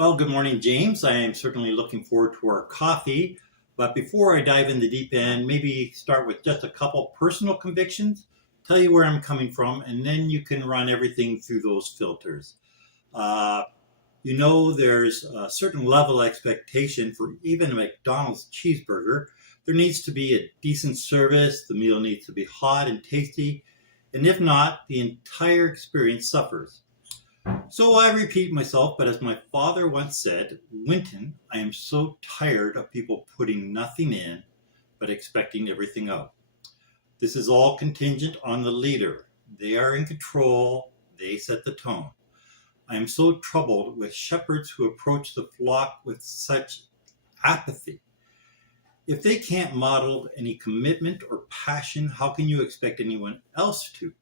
Well, good morning, James. I am certainly looking forward to our coffee. But before I dive in the deep end, maybe start with just a couple personal convictions, tell you where I'm coming from, and then you can run everything through those filters. Uh, there's a certain level of expectation for even a McDonald's cheeseburger. There needs to be a decent service, the meal needs to be hot and tasty, and if not, the entire experience suffers. So I repeat myself, but as my father once said, Winton, I am so tired of people putting nothing in but expecting everything out. This is all contingent on the leader. They are in control, they set the tone. I am so troubled with shepherds who approach the flock with such apathy. If they can't model any commitment or passion, how can you expect anyone else to?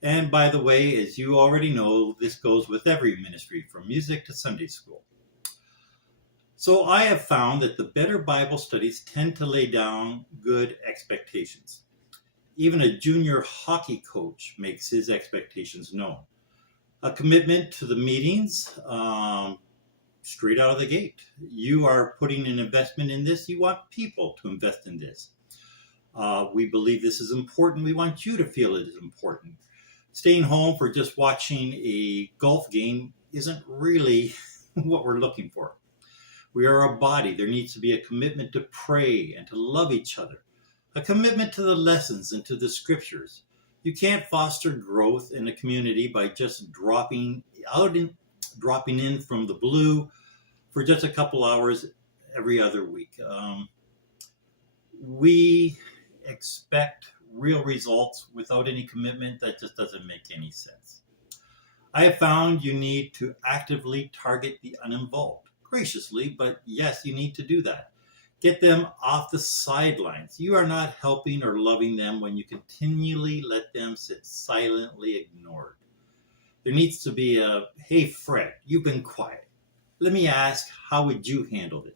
And by the way, as you already know, this goes with every ministry from music to Sunday school. So I have found that the better Bible studies tend to lay down good expectations. Even a junior hockey coach makes his expectations known. A commitment to the meetings straight out of the gate. You are putting an investment in this. You want people to invest in this. We believe this is important. We want you to feel it is important. Staying home for just watching a golf game isn't really what we're looking for. We are a body. There needs to be a commitment to pray and to love each other, a commitment to the lessons and to the scriptures. You can't foster growth in a community by just dropping in from the blue for just a couple hours every other week. We expect real results without any commitment. That just doesn't make any sense. I have found you need to actively target the uninvolved, graciously, but yes, you need to do that. Get them off the sidelines. You are not helping or loving them when you continually let them sit silently ignored. There needs to be a, hey Fred, you've been quiet. Let me ask, how would you handle this?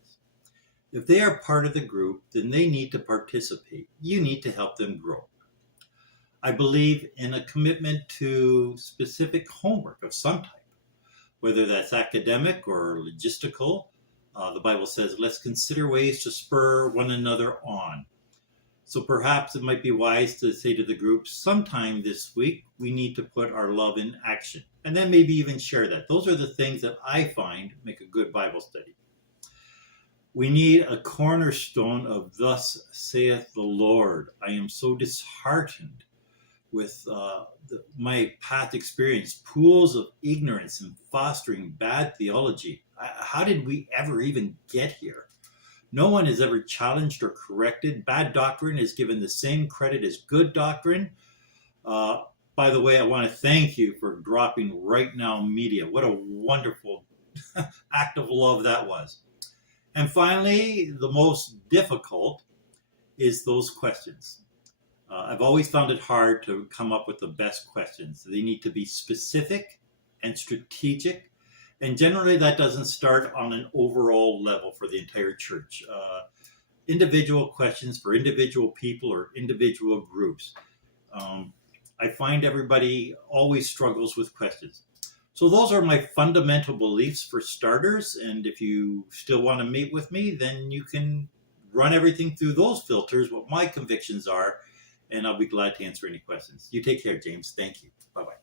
If they are part of the group, then they need to participate. You need to help them grow. I believe in a commitment to specific homework of some type, whether that's academic or logistical. The Bible says, let's consider ways to spur one another on. So perhaps it might be wise to say to the group, sometime this week, we need to put our love in action. And then maybe even share that. Those are the things that I find make a good Bible study. We need a cornerstone of thus saith the Lord. I am so disheartened with my past experience, pools of ignorance and fostering bad theology. How did we ever even get here? No one is ever challenged or corrected. Bad doctrine is given the same credit as good doctrine. By the way, I want to thank you for dropping Right Now Media. What a wonderful act of love that was. And finally, the most difficult is those questions. I've always found it hard to come up with the best questions. They need to be specific and strategic. And generally, that doesn't start on an overall level for the entire church. Individual questions for individual people or individual groups. I find everybody always struggles with questions. So those are my fundamental beliefs for starters. And if you still want to meet with me, then you can run everything through those filters, what my convictions are, and I'll be glad to answer any questions. You take care, James. Thank you. Bye-bye.